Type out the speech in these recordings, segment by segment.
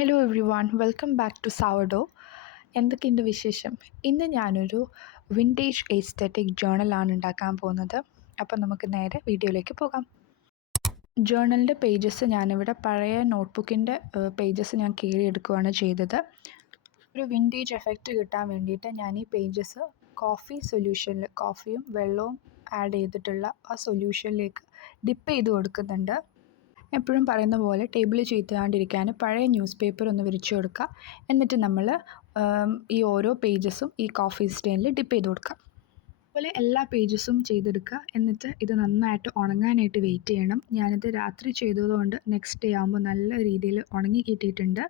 Hello everyone welcome back to സവർഡോ. എന്തൊക്കെയുണ്ട് വിശേഷം? ഇന്ന് ഞാനൊരു വിൻറ്റേജ് എസ്തെറ്റിക് ജേർണലാണ് ഉണ്ടാക്കാൻ പോകുന്നത്. അപ്പം നമുക്ക് നേരെ വീഡിയോയിലേക്ക് പോകാം. ജേർണലിൻ്റെ പേജസ് ഞാനിവിടെ പഴയ നോട്ട്ബുക്കിൻ്റെ പേജസ് ഞാൻ കീറിയെടുക്കുകയാണ് ചെയ്തത്. ഒരു വിൻറ്റേജ് എഫക്റ്റ് കിട്ടാൻ വേണ്ടിയിട്ട് ഞാൻ ഈ പേജസ് കോഫി സൊല്യൂഷനിൽ കോഫിയും വെള്ളവും ആഡ് ചെയ്തിട്ടുള്ള ആ സൊല്യൂഷനിലേക്ക് ഡിപ്പ് ചെയ്ത് കൊടുക്കുന്നുണ്ട്. എപ്പോഴും പറയുന്ന പോലെ ടേബിൾ ചീത്താണ്ടിരിക്കാൻ പഴയ ന്യൂസ് പേപ്പർ ഒന്ന് വിരിച്ചു കൊടുക്കുക. എന്നിട്ട് നമ്മൾ ഈ ഓരോ പേജസും ഈ കോഫി സ്റ്റെയിനിൽ ഡിപ്പ് ചെയ്ത് കൊടുക്കുക. അതുപോലെ എല്ലാ പേജസും ചെയ്തെടുക്കുക. എന്നിട്ട് ഇത് നന്നായിട്ട് ഉണങ്ങാനായിട്ട് വെയിറ്റ് ചെയ്യണം. ഞാനിത് രാത്രി ചെയ്തതുകൊണ്ട് നെക്സ്റ്റ് ഡേ ആകുമ്പോൾ നല്ല രീതിയിൽ ഉണങ്ങി കിട്ടിയിട്ടുണ്ട്.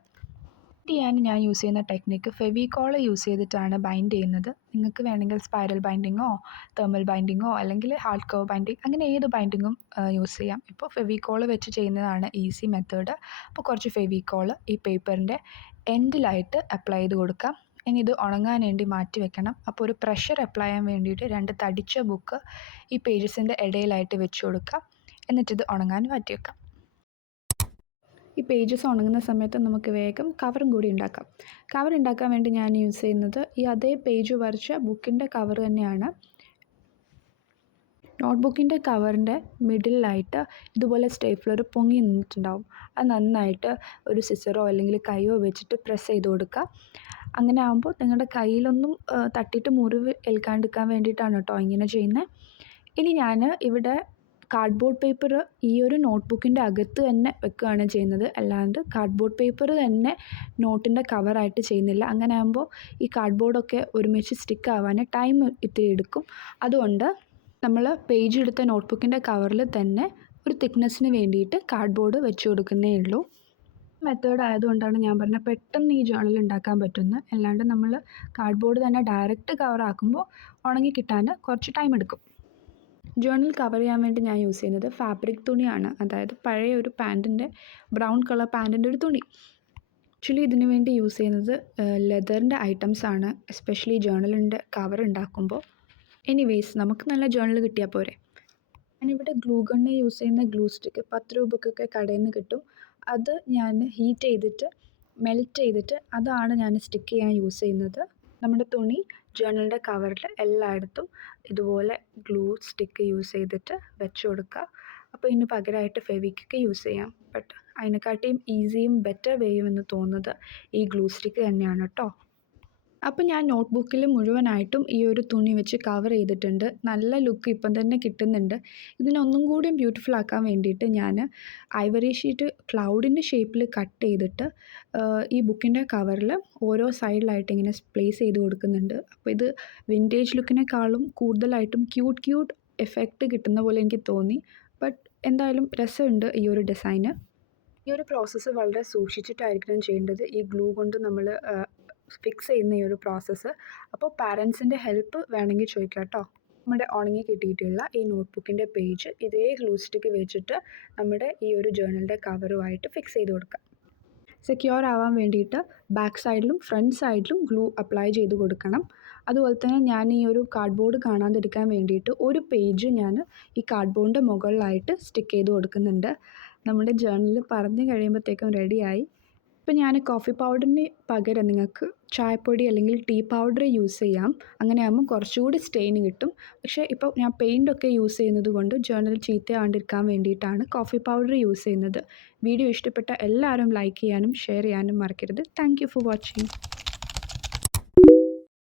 ഞാൻ യൂസ് ചെയ്യുന്ന ടെക്നിക്ക് ഫെവിക്കോൾ യൂസ് ചെയ്തിട്ടാണ് ബൈൻഡ് ചെയ്യുന്നത്. നിങ്ങൾക്ക് വേണമെങ്കിൽ സ്പൈറൽ ബൈൻഡിങ്ങോ തെർമൽ ബൈൻഡിങ്ങോ അല്ലെങ്കിൽ ഹാർഡ് കവർ ബൈൻഡിങ് അങ്ങനെ ഏത് ബൈൻഡിങ്ങും യൂസ് ചെയ്യാം. ഇപ്പോൾ ഫെവിക്കോൾ വെച്ച് ചെയ്യുന്നതാണ് ഈസി മെത്തേഡ്. അപ്പോൾ കുറച്ച് ഫെവിക്കോൾ ഈ പേപ്പറിൻ്റെ എൻഡിലായിട്ട് അപ്ലൈ ചെയ്ത് കൊടുക്കാം. ഇനി ഇത് ഉണങ്ങാൻ വേണ്ടി മാറ്റി വെക്കണം. അപ്പോൾ ഒരു പ്രഷർ അപ്ലൈ ചെയ്യാൻ വേണ്ടിയിട്ട് 2 തടിച്ച ബുക്ക് ഈ പേജസിൻ്റെ ഇടയിലായിട്ട് വെച്ച് കൊടുക്കാം. എന്നിട്ടിത് ഉണങ്ങാൻ മാറ്റി വെക്കാം. ഈ പേജസ് ഉണങ്ങുന്ന സമയത്ത് നമുക്ക് വേഗം കവറും കൂടി ഉണ്ടാക്കാം. കവർ ഉണ്ടാക്കാൻ വേണ്ടി ഞാൻ യൂസ് ചെയ്യുന്നത് ഈ അതേ പേജ് വരച്ച ബുക്കിൻ്റെ കവർ തന്നെയാണ്. നോട്ട്ബുക്കിൻ്റെ കവറിൻ്റെ മിഡിലായിട്ട് ഇതുപോലെ സ്റ്റേപ്ലർ പൊങ്ങി നിന്നിട്ടുണ്ടാവും. അത് നന്നായിട്ട് ഒരു സിസറോ അല്ലെങ്കിൽ കൈയോ വെച്ചിട്ട് പ്രസ് ചെയ്ത് കൊടുക്കുക. അങ്ങനെ ആകുമ്പോൾ നിങ്ങളുടെ കയ്യിലൊന്നും തട്ടിയിട്ട് മുറിവ് ഏൽക്കാണ്ടിരിക്കാൻ വേണ്ടിയിട്ടാണ് കേട്ടോ ഇങ്ങനെ ചെയ്യുന്നത്. ഇനി ഞാൻ ഇവിടെ കാർഡ്ബോർഡ് പേപ്പർ ഈ ഒരു നോട്ട്ബുക്കിൻ്റെ അകത്ത് തന്നെ വെക്കുകയാണ് ചെയ്യുന്നത്. അല്ലാണ്ട് കാർഡ്ബോർഡ് പേപ്പർ തന്നെ നോട്ടിൻ്റെ കവറായിട്ട് ചെയ്യുന്നില്ല. അങ്ങനെ ആകുമ്പോൾ ഈ കാർഡ്ബോർഡൊക്കെ ഒരുമിച്ച് സ്റ്റിക്ക് ആവാൻ ടൈം ഇത്തിരി എടുക്കും. അതുകൊണ്ട് നമ്മൾ പേജ് എടുത്ത നോട്ട്ബുക്കിൻ്റെ കവറിൽ തന്നെ ഒരു തിക്നെസ്സിന് വേണ്ടിയിട്ട് കാർഡ്ബോർഡ് വെച്ച് കൊടുക്കുന്നേ ഉള്ളൂ. മെത്തേഡ് ആയതുകൊണ്ടാണ് ഞാൻ പറഞ്ഞത് പെട്ടെന്ന് ഈ ജേർണൽ ഉണ്ടാക്കാൻ പറ്റുന്നത്. അല്ലാണ്ട് നമ്മൾ കാർഡ്ബോർഡ് തന്നെ ഡയറക്റ്റ് കവറാക്കുമ്പോൾ ഉണങ്ങി കിട്ടാൻ കുറച്ച് ടൈം എടുക്കും. ജേർണൽ കവർ ചെയ്യാൻ വേണ്ടി ഞാൻ യൂസ് ചെയ്യുന്നത് ഫാബ്രിക് തുണിയാണ്. അതായത് പഴയ ഒരു പാൻറ്റിൻ്റെ ബ്രൗൺ കളർ പാൻറ്റിൻ്റെ ഒരു തുണി. ആക്ച്വലി ഇതിനു വേണ്ടി യൂസ് ചെയ്യുന്നത് ലെതറിൻ്റെ ഐറ്റംസ് ആണ്, എസ്പെഷ്യലി ജേർണലിൻ്റെ കവർ ഉണ്ടാക്കുമ്പോൾ. എനിവേയ്സ് നമുക്ക് നല്ല ജേർണൽ കിട്ടിയാൽ പോരെ. ഞാനിവിടെ ഗ്ലൂ ഗണ്ണ് യൂസ് ചെയ്യുന്ന ഗ്ലൂ സ്റ്റിക്ക് 10 രൂപക്കൊക്കെ കടയിൽ നിന്ന് കിട്ടും. അത് ഞാൻ ഹീറ്റ് ചെയ്തിട്ട് മെൽറ്റ് ചെയ്തിട്ട് അതാണ് ഞാൻ സ്റ്റിക്ക് ചെയ്യാൻ യൂസ് ചെയ്യുന്നത്. നമ്മുടെ തുണി ജേർണലിൻ്റെ കവറിൽ എല്ലായിടത്തും ഇതുപോലെ ഗ്ലൂ സ്റ്റിക്ക് യൂസ് ചെയ്തിട്ട് വെച്ച് കൊടുക്കുക. അപ്പോൾ ഇതിന് പകരമായിട്ട് ഫെവിക്വിക്ക് യൂസ് ചെയ്യാം. ബട്ട് അതിനെക്കാട്ടിയും ഈസിയും ബെറ്റർ വേയും എന്ന് തോന്നുന്നത് ഈ ഗ്ലൂ സ്റ്റിക്ക് തന്നെയാണ് കേട്ടോ. അപ്പോൾ ഞാൻ നോട്ട്ബുക്കിൽ മുഴുവനായിട്ടും ഈ ഒരു തുണി വെച്ച് കവർ ചെയ്തിട്ടുണ്ട്. നല്ല ലുക്ക് ഇപ്പം തന്നെ കിട്ടുന്നുണ്ട്. ഇതിനൊന്നും കൂടിയും ബ്യൂട്ടിഫുൾ ആക്കാൻ വേണ്ടിയിട്ട് ഞാൻ ഐവറി ഷീറ്റ് ക്ലൗഡിൻ്റെ ഷേപ്പിൽ കട്ട് ചെയ്തിട്ട് ഈ ബുക്കിൻ്റെ കവറിൽ ഓരോ സൈഡിലായിട്ട് ഇങ്ങനെ പ്ലേസ് ചെയ്ത് കൊടുക്കുന്നുണ്ട്. അപ്പോൾ ഇത് വിൻറ്റേജ് ലുക്കിനേക്കാളും കൂടുതലായിട്ടും ക്യൂട്ട് എഫക്റ്റ് കിട്ടുന്ന പോലെ എനിക്ക് തോന്നി. ബട്ട് എന്തായാലും രസമുണ്ട് ഈ ഒരു ഡിസൈന്. ഈ ഒരു പ്രോസസ്സ് വളരെ സൂക്ഷിച്ചിട്ടായിരിക്കണം ചെയ്യേണ്ടത്. ഈ ഗ്ലൂ കൊണ്ട് നമ്മൾ ഫിക്സ് ചെയ്യുന്ന ഈ ഒരു പ്രോസസ്സ്. അപ്പോൾ പാരൻസിൻ്റെ ഹെൽപ്പ് വേണമെങ്കിൽ ചോദിക്കാം കേട്ടോ. നമ്മുടെ ഉണങ്ങി കിട്ടിയിട്ടുള്ള ഈ നോട്ട്ബുക്കിൻ്റെ പേജ് ഇതേ ഗ്ലൂ സ്റ്റിക്ക് വെച്ചിട്ട് നമ്മുടെ ഈ ഒരു ജേർണലിൻ്റെ കവറുമായിട്ട് ഫിക്സ് ചെയ്ത് കൊടുക്കാം. സെക്യൂർ ആവാൻ വേണ്ടിയിട്ട് ബാക്ക് സൈഡിലും ഫ്രണ്ട് സൈഡിലും ഗ്ലൂ അപ്ലൈ ചെയ്ത് കൊടുക്കണം. അതുപോലെ തന്നെ ഞാൻ ഈ ഒരു കാർഡ്ബോർഡ് കാണാതിരിക്കാൻ വേണ്ടിയിട്ട് ഒരു പേജ് ഞാൻ ഈ കാർഡ്ബോർഡിൻ്റെ മുകളിലായിട്ട് സ്റ്റിക്ക് ചെയ്ത് കൊടുക്കുന്നുണ്ട്. നമ്മുടെ ജേർണൽ പറഞ്ഞു കഴിയുമ്പോഴത്തേക്കും റെഡിയായി. ഇപ്പോൾ ഞാൻ കോഫി പൗഡറിന് പകരം നിങ്ങൾക്ക് ചായപ്പൊടി അല്ലെങ്കിൽ ടീ പൗഡർ യൂസ് ചെയ്യാം. അങ്ങനെ ആകുമ്പോൾ കുറച്ചുകൂടി സ്റ്റെയിൻ കിട്ടും. പക്ഷേ ഇപ്പോൾ ഞാൻ പെയിൻ്റൊക്കെ യൂസ് ചെയ്യുന്നത് കൊണ്ട് ജേർണൽ ചീത്തയാണ്ടിരിക്കാൻ വേണ്ടിയിട്ടാണ് കോഫി പൗഡർ യൂസ് ചെയ്യുന്നത്. വീഡിയോ ഇഷ്ടപ്പെട്ട എല്ലാവരും ലൈക്ക് ചെയ്യാനും ഷെയർ ചെയ്യാനും മറക്കരുത്. Thank you for watching.